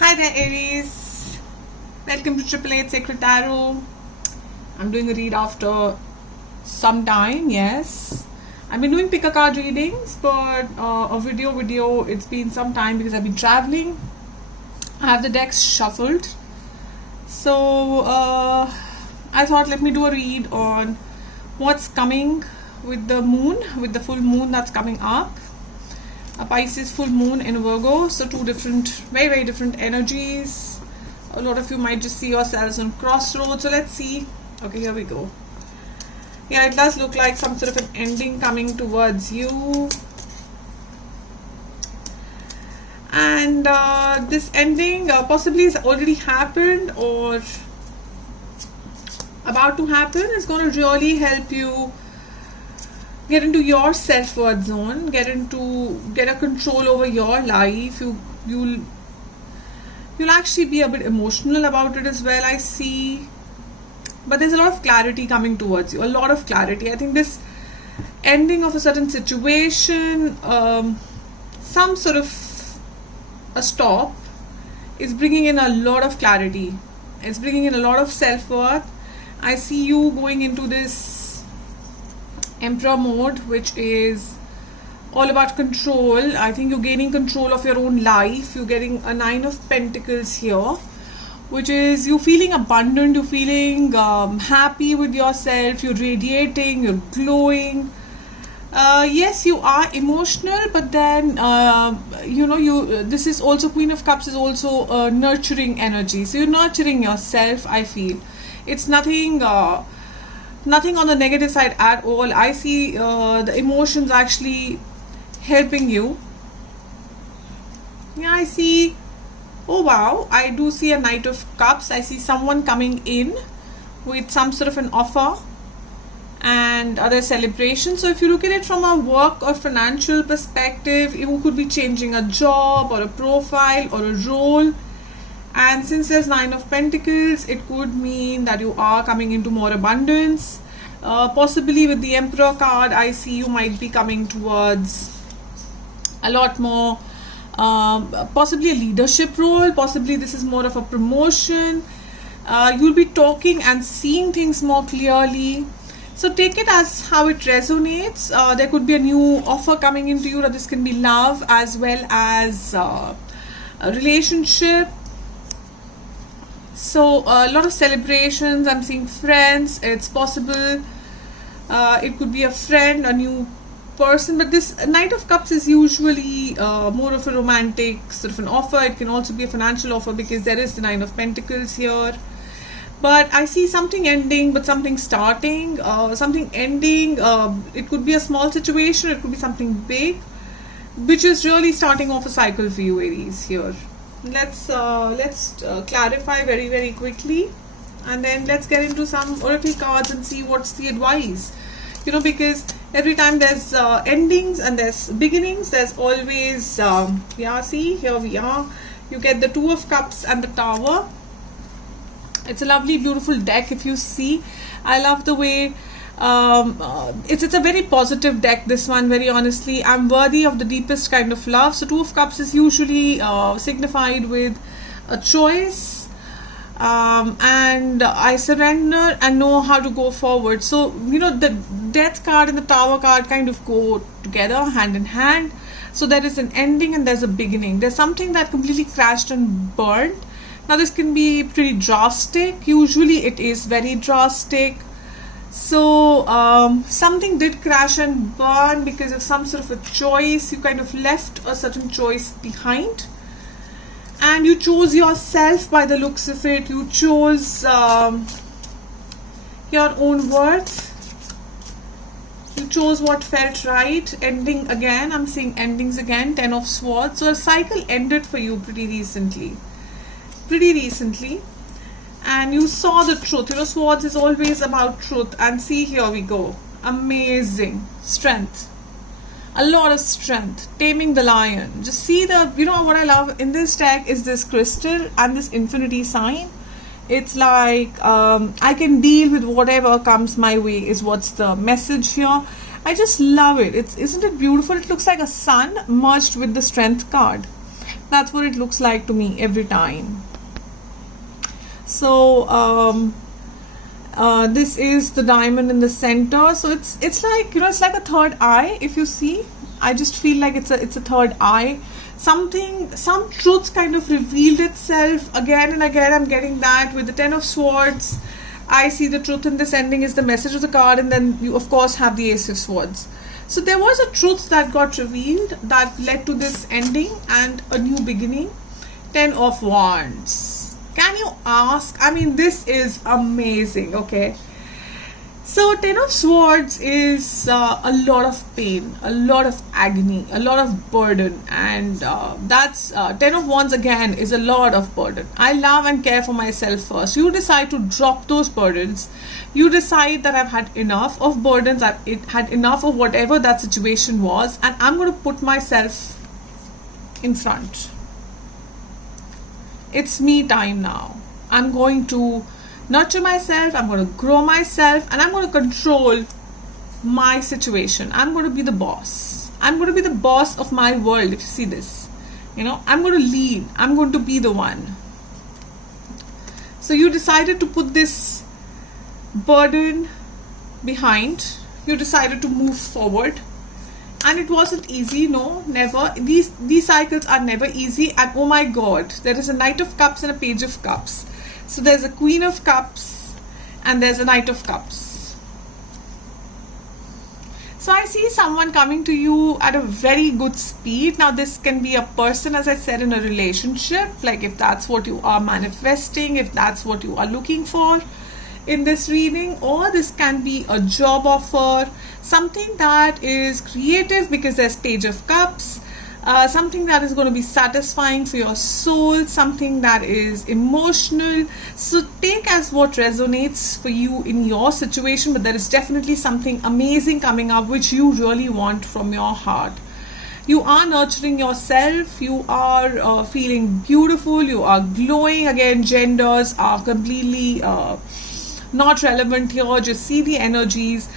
Hi there, Aries. Welcome to Triple Eight Sacred Tarot. I'm doing a read after some time, yes. I've been doing pick a card readings, but a video, it's been some time because I've been traveling. I have the decks shuffled. So, I thought let me do a read on what's coming with the moon, with the full moon that's coming up. A Pisces full moon in Virgo, so two different, very different energies. A lot of you might just see yourselves on crossroads. So let's see. Okay, here we go. Yeah, it does look like some sort of an ending coming towards you. And this ending possibly has already happened or about to happen. Is going to really help you get into your self-worth zone, get a control over your life. You'll actually be a bit emotional about it as well, I see. But there's a lot of clarity coming towards you, a lot of clarity. I think this ending of a certain situation, some sort of a stop, is bringing in a lot of clarity. It's bringing in a lot of self-worth. I see you going into this Emperor mode, which is all about control. I think you're gaining control of your own life. You're getting a Nine of Pentacles here, which is you feeling abundant, you're feeling happy with yourself, you're radiating, you're glowing. Yes, you are emotional, but then this is also Queen of Cups is also a nurturing energy. So you're nurturing yourself, I feel. It's nothing on the negative side at all. I see the emotions actually helping you. Yeah, I see. Oh wow, I do see a Knight of Cups. I see someone coming in with some sort of an offer and other celebration. So if you look at it from a work or financial perspective, you could be changing a job or a profile or a role. And since there's Nine of Pentacles, it could mean that you are coming into more abundance. Possibly with the Emperor card, I see you might be coming towards a lot more, possibly a leadership role. Possibly this is more of a promotion. You'll be talking and seeing things more clearly. So take it as how it resonates. There could be a new offer coming into you, or this can be love as well as a relationship. So a lot of celebrations. I'm seeing friends. It's possible it could be a friend, a new person. But this Knight of Cups is usually more of a romantic sort of an offer. It can also be a financial offer because there is the Nine of Pentacles here. But I see something ending, but something starting. Something ending. It could be a small situation. It could be something big, which is really starting off a cycle for you, Aries, here. Let's clarify very quickly, and then let's get into some oracle cards and see what's the advice. Because every time there's endings and there's beginnings, there's always see, here we are. You get the Two of Cups and the Tower. It's a lovely, beautiful deck. If you see, I love the way it's a very positive deck, this one. Very honestly, I'm worthy of the deepest kind of love. So Two of Cups is usually signified with a choice, and I surrender and know how to go forward. So the Death card and the Tower card kind of go together, hand in hand. So there is an ending and there's a beginning. There's something that completely crashed and burned. Now this can be pretty drastic. Usually it is very drastic. So something did crash and burn because of some sort of a choice. You kind of left a certain choice behind, and you chose yourself by the looks of it. You chose your own worth. You chose what felt right. Ending again. I'm seeing endings again. 10 of Swords. So a cycle ended for you pretty recently. And you saw the truth. Swords is always about truth. And see, here we go. Amazing strength. A lot of strength. Taming the lion. Just see what I love in this deck is this crystal and this infinity sign. It's like I can deal with whatever comes my way is what's the message here. I just love it. Isn't it beautiful? It looks like a sun merged with the strength card. That's what it looks like to me every time. So this is the diamond in the center. So it's like, you know, it's like a third eye. If you see, I just feel like it's a third eye. Some truth kind of revealed itself again and again. I'm getting that with the Ten of Swords. I see the truth in this ending is the message of the card, and then you of course have the Ace of Swords. So there was a truth that got revealed that led to this ending and a new beginning. Ten of Wands. Can you ask? I mean, this is amazing, okay? So Ten of Swords is a lot of pain, a lot of agony, a lot of burden, and that's Ten of Wands again is a lot of burden. I love and care for myself first. You decide to drop those burdens. You decide that I've had enough of burdens, I've had enough of whatever that situation was, and I'm going to put myself in front. It's me time now. I'm going to nurture myself, I'm going to grow myself, and I'm going to control my situation. I'm going to be the boss. I'm going to be the boss of my world, if you see this. You know, I'm going to lead. I'm going to be the one. So you decided to put this burden behind. You decided to move forward. And it wasn't easy, no, never. These cycles are never easy. And oh my God, there is a Knight of Cups and a Page of Cups. So there's a Queen of Cups and there's a Knight of Cups. So I see someone coming to you at a very good speed. Now this can be a person, as I said, in a relationship, like if that's what you are manifesting, if that's what you are looking for in this reading, or this can be a job offer, something that is creative because there's Page of Cups. Something that is going to be satisfying for your soul, something that is emotional. So take as what resonates for you in your situation, but there is definitely something amazing coming up which you really want from your heart. You are nurturing yourself, you are feeling beautiful, you are glowing. Again, genders are completely not relevant here. Just see the energies,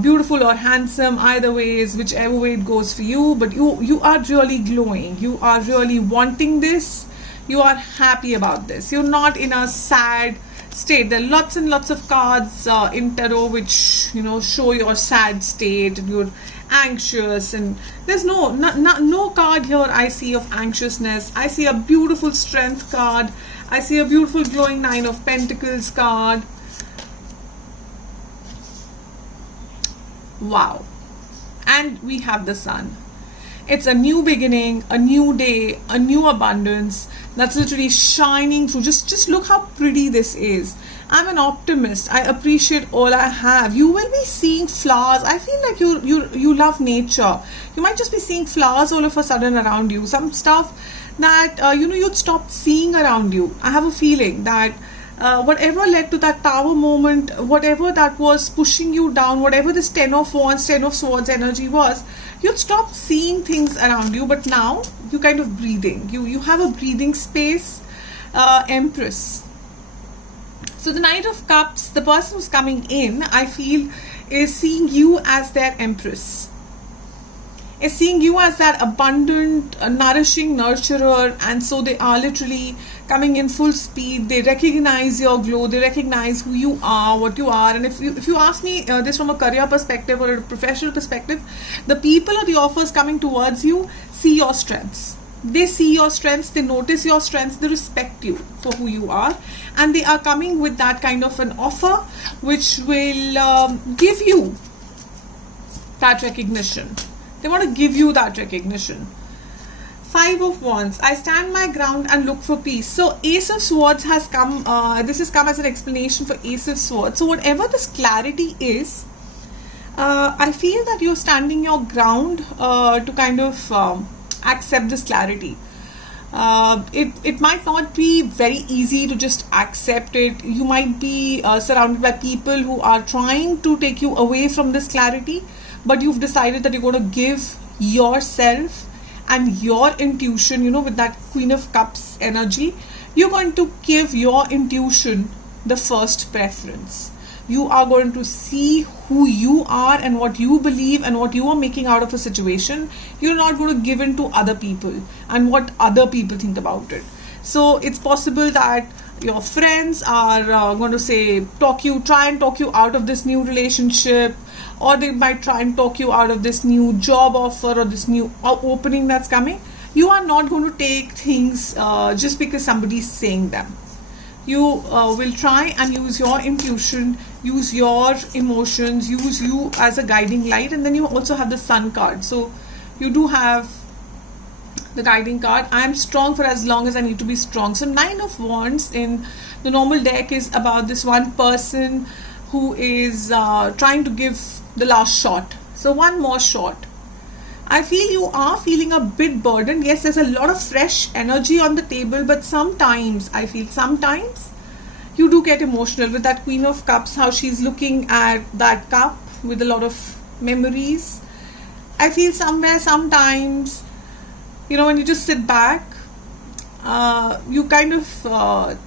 beautiful or handsome, either ways, whichever way it goes for you. But you are really glowing, you are really wanting this, you are happy about this, you're not in a sad state. There are lots and lots of cards in tarot which, you know, show your sad state and you're anxious, and there's no card here I see of anxiousness. I see a beautiful strength card, I see a beautiful glowing Nine of Pentacles card. Wow. And we have the Sun. It's a new beginning, a new day, a new abundance that's literally shining through. Just look how pretty this is. I'm an optimist. I appreciate all I have. You will be seeing flowers. I feel like you love nature. You might just be seeing flowers all of a sudden around you. Some stuff that you'd stop seeing around you. I have a feeling that whatever led to that tower moment, whatever that was pushing you down, whatever this Ten of Wands, Ten of Swords energy was, you'd stop seeing things around you, but now you kind of breathing. You have a breathing space. Empress. So the Knight of Cups, the person who's coming in, I feel, is seeing you as their Empress. Is seeing you as that abundant, nourishing nurturer, and so they are literally coming in full speed. They recognize your glow, they recognize who you are, what you are. And if you ask me this from a career perspective or a professional perspective, the people or the offers coming towards you see your strengths. They see your strengths, they notice your strengths, they respect you for who you are, and they are coming with that kind of an offer which will give you that recognition. They want to give you that recognition. Five of Wands. I stand my ground and look for peace. So Ace of Swords has come. This has come as an explanation for Ace of Swords. So whatever this clarity is, I feel that you're standing your ground to kind of accept this clarity. It might not be very easy to just accept it. You might be surrounded by people who are trying to take you away from this clarity, but you've decided that you're going to give yourself and your intuition, with that Queen of Cups energy, you're going to give your intuition the first preference. You are going to see who you are and what you believe and what you are making out of a situation. You're not going to give in to other people and what other people think about it. So it's possible that your friends are going to say, try and talk you out of this new relationship, or they might try and talk you out of this new job offer or this new opening that's coming. You are not going to take things just because somebody's saying them. You will try and use your intuition, use your emotions, use you as a guiding light. And then you also have the Sun card. So you do have the guiding card. I am strong for as long as I need to be strong. So 9 of Wands in the normal deck is about this one person who is trying to give the last shot. So one more shot. I feel you are feeling a bit burdened. Yes, there's a lot of fresh energy on the table, but sometimes you do get emotional with that Queen of Cups, how she's looking at that cup with a lot of memories. I feel sometimes, when you just sit back, you kind of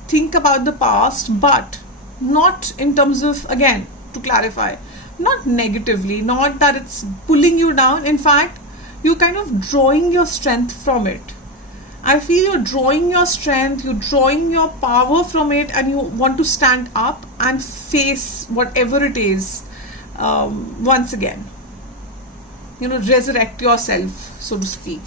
think about the past, but not in terms of, again, to clarify, not negatively, not that it's pulling you down. In fact, you're kind of drawing your strength from it. I feel you're drawing your strength, you're drawing your power from it, and you want to stand up and face whatever it is once again. Resurrect yourself, so to speak.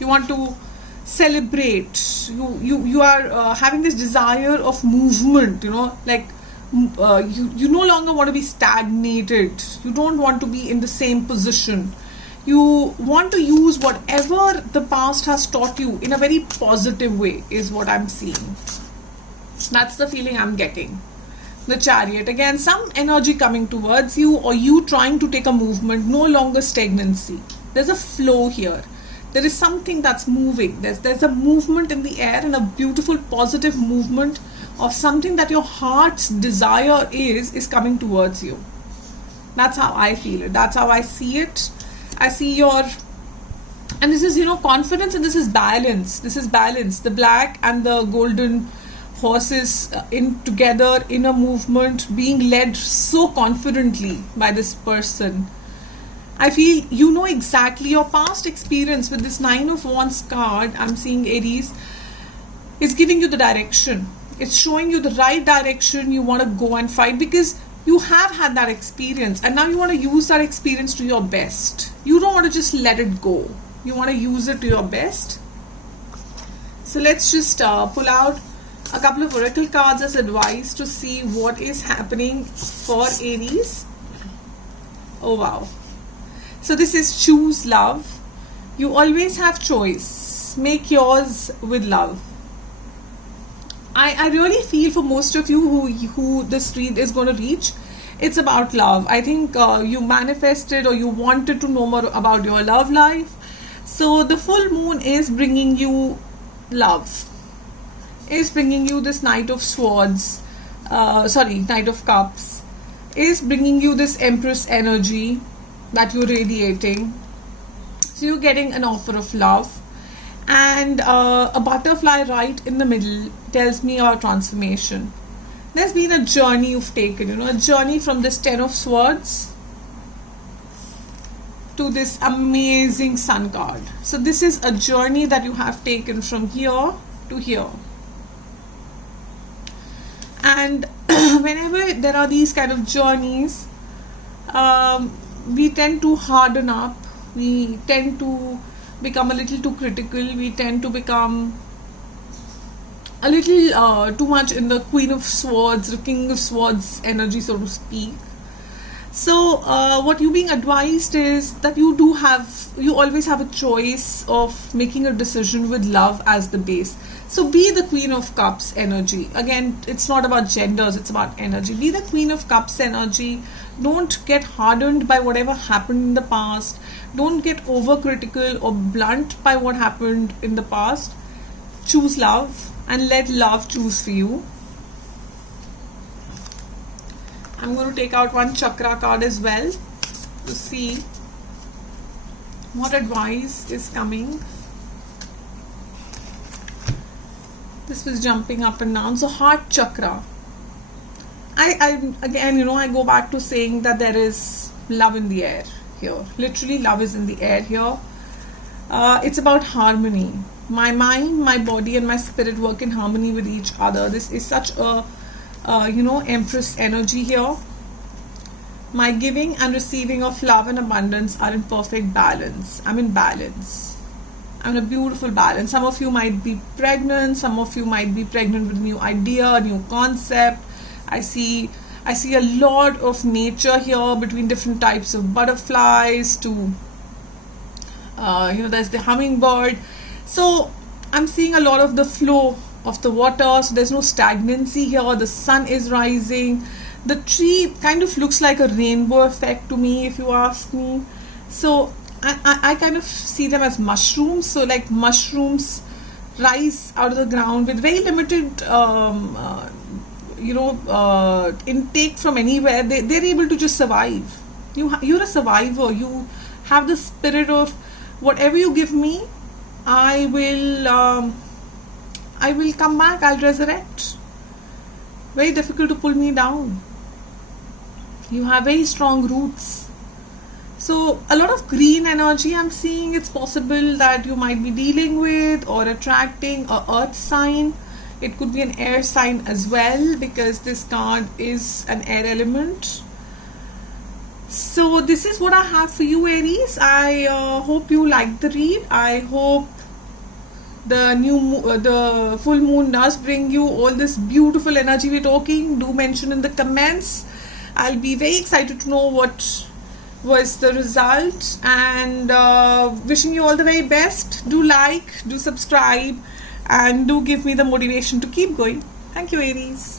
You want to celebrate. You are having this desire of movement, like you no longer want to be stagnated. You don't want to be in the same position. You want to use whatever the past has taught you in a very positive way, is what I'm seeing. That's the feeling I'm getting. The Chariot. Again, some energy coming towards you, or you trying to take a movement, no longer stagnancy. There's a flow here. There is something that's moving. There's a movement in the air, and a beautiful positive movement of something that your heart's desire is coming towards you. That's how I feel it. That's how I see it. I see and this is, confidence, and this is balance. This is balance. The black and the golden horses together in a movement, being led so confidently by this person. I feel you know exactly your past experience with this 9 of Wands card. I'm seeing Aries is giving you the direction. It's showing you the right direction you want to go and fight, because you have had that experience and now you want to use that experience to your best. You don't want to just let it go. You want to use it to your best. So let's just pull out a couple of oracle cards as advice to see what is happening for Aries. Oh wow. So this is choose love. You always have choice. Make yours with love. I really feel for most of you who this read is going to reach, it's about love. I think you manifested or you wanted to know more about your love life. So the full moon is bringing you love. Is bringing you this Knight of Swords. Knight of Cups. Is bringing you this Empress energy that you're radiating. So you're getting an offer of love. And a butterfly right in the middle tells me about transformation. There's been a journey you've taken, a journey from this 10 of Swords to this amazing Sun card. So this is a journey that you have taken from here to here. And whenever there are these kind of journeys, we tend to harden up. We tend to become a little too critical. We tend to become a little too much in the Queen of Swords, the King of Swords energy, so to speak. So what you're being advised is that you always have a choice of making a decision with love as the base. So be the Queen of Cups energy. Again, it's not about genders, it's about energy. Be the Queen of Cups energy. Don't get hardened by whatever happened in the past. Don't get overcritical or blunt by what happened in the past. Choose love and let love choose for you. I'm going to take out one chakra card as well to see what advice is coming. This was jumping up and down. So heart chakra. I again, I go back to saying that there is love in the air here. Literally, love is in the air here. It's about harmony. My mind, my body, and my spirit work in harmony with each other. This is such a, Empress energy here. My giving and receiving of love and abundance are in perfect balance. I'm in balance. I'm in a beautiful balance. Some of you might be pregnant. Some of you might be pregnant with a new idea, a new concept. I see a lot of nature here between different types of butterflies to, there's the hummingbird. So I'm seeing a lot of the flow of the water. So there's no stagnancy here. The sun is rising. The tree kind of looks like a rainbow effect to me, if you ask me. So I kind of see them as mushrooms. So like mushrooms rise out of the ground with very limited intake from anywhere. They're able to just survive. You're a survivor. You have the spirit of whatever you give me, I will come back. I'll resurrect. Very difficult to pull me down. You have very strong roots. So a lot of green energy I'm seeing. It's possible that you might be dealing with or attracting a earth sign. It could be an air sign as well, because this card is an air element. So this is what I have for you, Aries. I hope you like the read. I hope the full moon does bring you all this beautiful energy we're talking. Do mention in the comments. I'll be very excited to know what was the result, and wishing you all the very best. Do like, do subscribe, and do give me the motivation to keep going. Thank you, Aries.